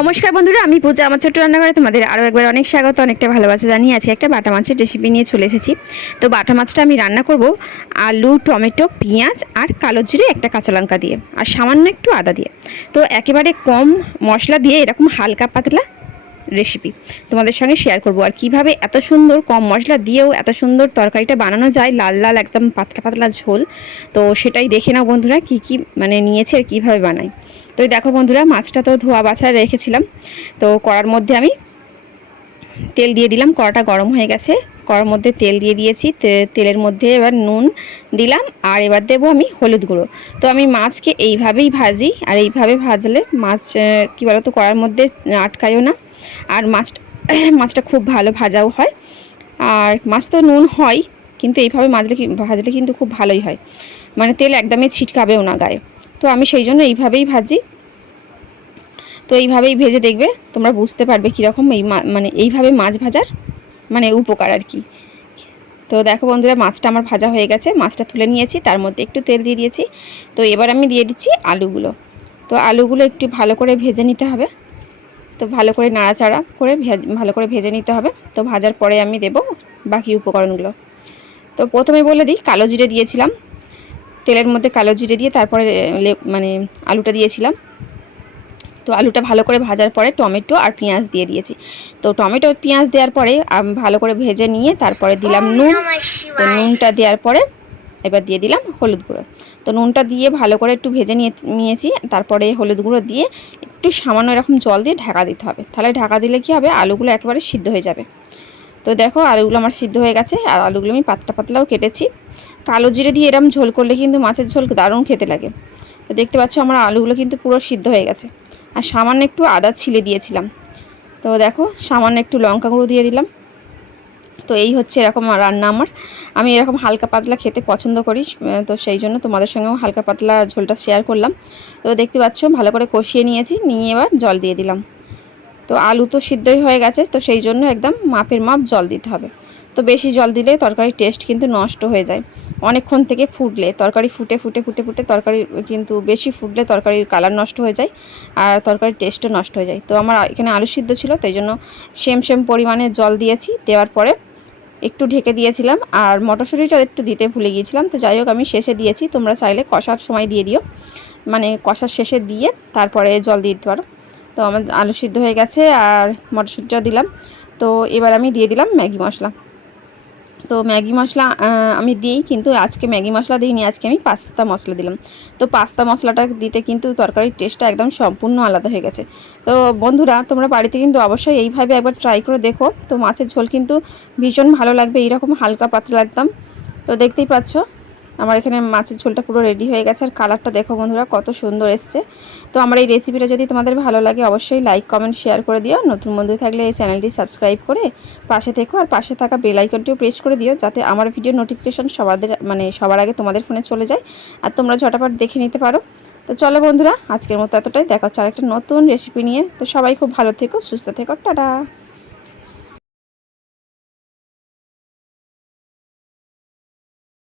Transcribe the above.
নমস্কার বন্ধুরা, আমি পূজা, আমার ছোট্ট রান্নাঘরে তোমাদের আরও একবার অনেক স্বাগত, অনেকটা ভালোবাসা জানিয়ে আছি একটা বাটা মাছের রেসিপি নিয়ে চলে এসেছি। তো বাটা মাছটা আমি রান্না করব আলু, টমেটো, পেঁয়াজ আর কালো জিরে একটা কাঁচা লঙ্কা দিয়ে, আর সামান্য একটু আদা দিয়ে। তো একেবারে কম মশলা দিয়ে এরকম হালকা পাতলা রেসিপি তোমাদের সঙ্গে শেয়ার করব। আর কীভাবে এত সুন্দর কম মশলা দিয়েও এত সুন্দর তরকারিটা বানানো যায়, লাল লাল একদম পাতলা পাতলা ঝোল। তো সেটাই দেখে নাও বন্ধুরা, কি কি মানে নিয়েছে আর কীভাবে বানাই তো দেখো বন্ধুরা, মাছটা তো ধোয়া বাছায় রেখেছিলাম। তো করার মধ্যে আমি তেল দিয়ে দিলাম, কড়াটা গরম হয়ে গেছে। কড়ার মধ্যে তেল দিয়ে দিয়েছি। তেলের মধ্যে এবার নুন দিলাম আর এবার দেবো আমি হলুদ গুঁড়ো। তো আমি মাছকে এইভাবেই ভাজি আর এইভাবে ভাজলে মাছ কী বলো তো কড়ার মধ্যে আটকায়ও না। আর মাছটা মাছটা খুব ভালো ভাজাও হয়। আর মাছ তো নুন হয়, কিন্তু এইভাবে মাজলে ভাজলে কিন্তু খুব ভালোই হয়। মানে তেল একদমই ছিটকাবেও না গায়ে। তো আমি সেই জন্য এইভাবেই ভাজি। তো এইভাবেই ভেজে দেখবে, তোমরা বুঝতে পারবে কীরকম এই মানে এইভাবে মাছ ভাজার মানে উপকার আর কি। তো দেখো বন্ধুরা, মাছটা আমার ভাজা হয়ে গেছে। মাছটা তুলে নিয়েছি, তার মধ্যে একটু তেল দিয়ে দিয়েছি। তো এবার আমি দিয়ে দিচ্ছি আলুগুলো। তো আলুগুলো একটু ভালো করে ভেজে নিতে হবে। তো ভালো করে নাড়াচাড়া করে ভালো করে ভেজে নিতে হবে। তো ভাজার পরে আমি দেব বাকি উপকরণগুলো। তো প্রথমে বলে দিই, কালো জিরে দিয়েছিলাম। তেলের মধ্যে কালো জিরে দিয়ে তারপরে মানে আলুটা দিয়েছিলাম। তো আলুটা ভালো করে ভাজার পরে টমেটো আর পেঁয়াজ দিয়ে দিয়েছি। তো টমেটো পেঁয়াজ দেওয়ার পরে ভালো করে ভেজে নিয়ে তারপরে দিলাম নুন। তো নুনটা দেওয়ার পরে এবার দিয়ে দিলাম হলুদ গুঁড়ো। তো নুনটা দিয়ে ভালো করে একটু ভেজে নিয়ে নিয়েছি তারপরে হলুদ গুঁড়ো দিয়ে একটু সামান্য এরকম জল দিয়ে ঢাকা দিতে হবে। তাহলে ঢাকা দিলে কি হবে? আলুগুলো একেবারে সিদ্ধ হয়ে যাবে। তো দেখো আলুগুলো আমার সিদ্ধ হয়ে গেছে আর আলুগুলো আমি পাতলা পাতলাও কেটেছি। কালো জিরে দিয়ে এরম ঝোল করলে কিন্তু মাছের ঝোল দারুণ খেতে লাগে। তো দেখতে পাচ্ছ আমার আলুগুলো কিন্তু পুরো সিদ্ধ হয়ে গেছে। আর সামান্য একটু আদা ছিলে দিয়েছিলাম। তো দেখো, সামান্য একটু লঙ্কা গুঁড়ো দিয়ে দিলাম। তো এই হচ্ছে এরকম রান্না আমার। আমি এরকম হালকা পাতলা খেতে পছন্দ করি তো সেই জন্য তোমাদের সঙ্গেও হালকা পাতলা ঝোলটা শেয়ার করলাম। তো দেখতে পাচ্ছ, ভালো করে কষিয়ে নিয়েছি, নিয়ে এবার জল দিয়ে দিলাম। তো আলু তো সিদ্ধই হয়ে গেছে, তো সেই জন্য একদম মাপের মাপ জল দিতে হবে। তো বেশি জল দিলে তরকারির টেস্ট কিন্তু নষ্ট হয়ে যায়। অনেকক্ষণ থেকে ফুটলে, তরকারি ফুটে ফুটে ফুটে ফুটে তরকারি কিন্তু বেশি ফুটলে তরকারির কালার নষ্ট হয়ে যায় আর তরকারির টেস্টও নষ্ট হয়ে যায়। তো আমার এখানে আলু সিদ্ধ ছিল তাই জন্য সেম সেম পরিমাণে জল দিয়েছি। দেওয়ার পরে একটু ঢেকে দিয়েছিলাম আর মটরশুঁটিটা একটু দিতে ভুলে গিয়েছিলাম। তো যাই হোক, আমি শেষে দিয়েছি। তোমরা চাইলে কষার সময় দিয়ে দিও। মানে কষার শেষে দিয়ে তারপরে জল দিয়ে দিতে পারো। তো আমার আলু সিদ্ধ হয়ে গেছে আর মটরশুঁটিটা দিলাম। তো এবার আমি দিয়ে দিলাম ম্যাগি মশলা। তো ম্যাগি মশলা আমি দিই, কিন্তু আজকে ম্যাগি মশলা দিইনি, আজকে আমি পাস্তা মশলা দিলাম। তো পাস্তা মশলাটা দিতে কিন্তু তরকারির টেস্টটা একদম সম্পূর্ণ আলাদা হয়ে গেছে। তো বন্ধুরা, তোমরা বাড়িতে কিন্তু অবশ্যই এইভাবে একবার ট্রাই করে দেখো। তো মাছের ঝোল কিন্তু ভীষণ ভালো লাগবে, এইরকম হালকা পাতলা একদম। তো দেখতেই পাচ্ছ আমার এখানে মাছের ঝোলটা পুরো রেডি হয়ে গেছে আর কালারটা দেখো বন্ধুরা, কত সুন্দর এসছে। তো আমার এই রেসিপিটা যদি তোমাদের ভালো লাগে, অবশ্যই লাইক কমেন্ট শেয়ার করে দিও। নতুন বন্ধু থাকলে এই চ্যানেলটি সাবস্ক্রাইব করে পাশে থেকো আর পাশে থাকা বেল আইকনটিও প্রেস করে দিও, যাতে আমার ভিডিও নোটিফিকেশন সবাদের মানে সবার আগে তোমাদের ফোনে চলে যায় আর তোমরা ঝটাপট দেখে নিতে পারো। তো চলো বন্ধুরা, আজকের মতো এতটাই। দেখা হচ্ছে আরেকটা নতুন রেসিপি নিয়ে। তো সবাই খুব ভালো থেকো, সুস্থ থেকো। টাটা!